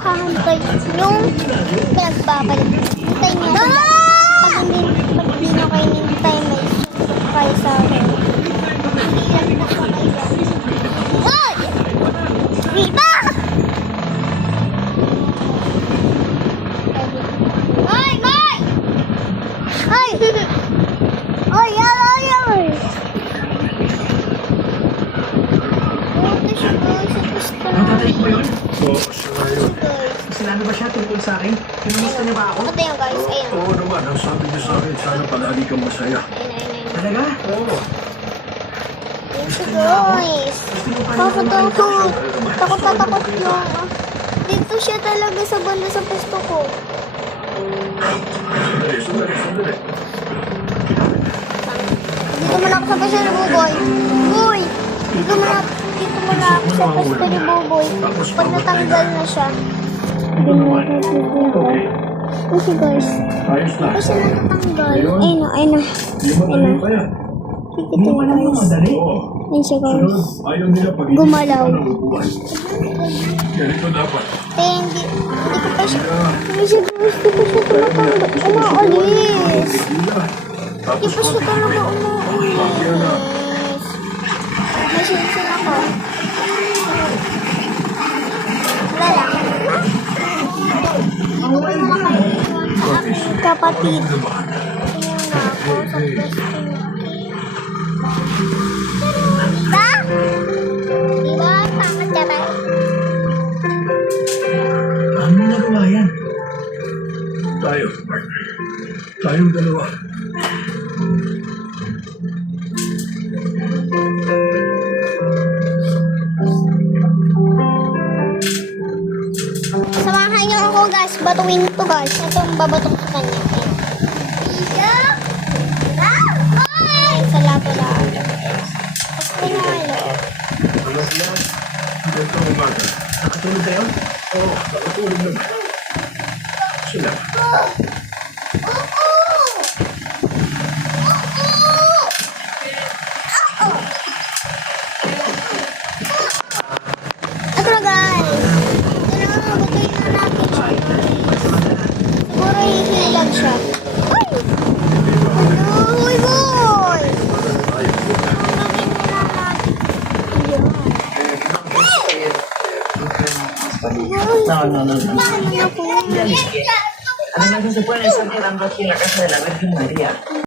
hahantay yung pinagbabalik. Hintay niyo ako. Pag hindi nyo kayo nintay, may susunod kayo sa akin. Hindi lang po sa kayo. Hoy! Viva! Hoy! Hoy! Hoy! Hoy! Hoy! Natatay ko yun? Oo, siya nga yun. Sinabi ba siya tungkol sa akin? Kinumusta niya ba ako? Ito yung guys, ayun. Oo naman, ang sabi niya sa akin, sana palagi kang masaya. Ayun. Talaga? Oo. Ito guys. Takot ako. Takot na takot yung... Dito siya talaga sa banda sa pusto ko. Sandali. Dito mo na ako sa pusto ni Buboy. Boy! Dito mo na ako sa pusto ni Buboy. Pag natanggal na siya. Okay guys. Ayos na. Kasi natanggal. Ayun na. Yung madali pa yan. Ito guys. Madali? Oo. Ayun siya guys. Sunod, ayaw nila pag Gumalaw. ng upuan. Ganito dapat. Eh, hindi ko pa siya. Hindi siya guys. Hindi pa siya tumatanggal. Umaalis. Hindi pa siya talaga umaalis. Masinsin ako. Wala lang. Hindi ko pa makaiwan sa aking kapatid. Tingnan na ako sa pwesto niya. Diba? Diba? Pangat ka ba? Ano nagawa yan? Tayong dalawa. Samahan niyo ako guys. Batuin to guys. Ito ang babatong sa kanya. Iya! Ay! Sa lato-lato. Tapos na nga loob. Alam yan. Ganito ang bata. Nakatulog kayo? Oo, nakatulog naman. Sila. Ito na guys. Ito na nga. Batuin na natin siya. Siguro hihilag siya. Ay! Uy, boy! Batuin na natin. Ayan. No. Ano na po? Además, no se puede sentir ambos aquí en la casa de la Virgen María.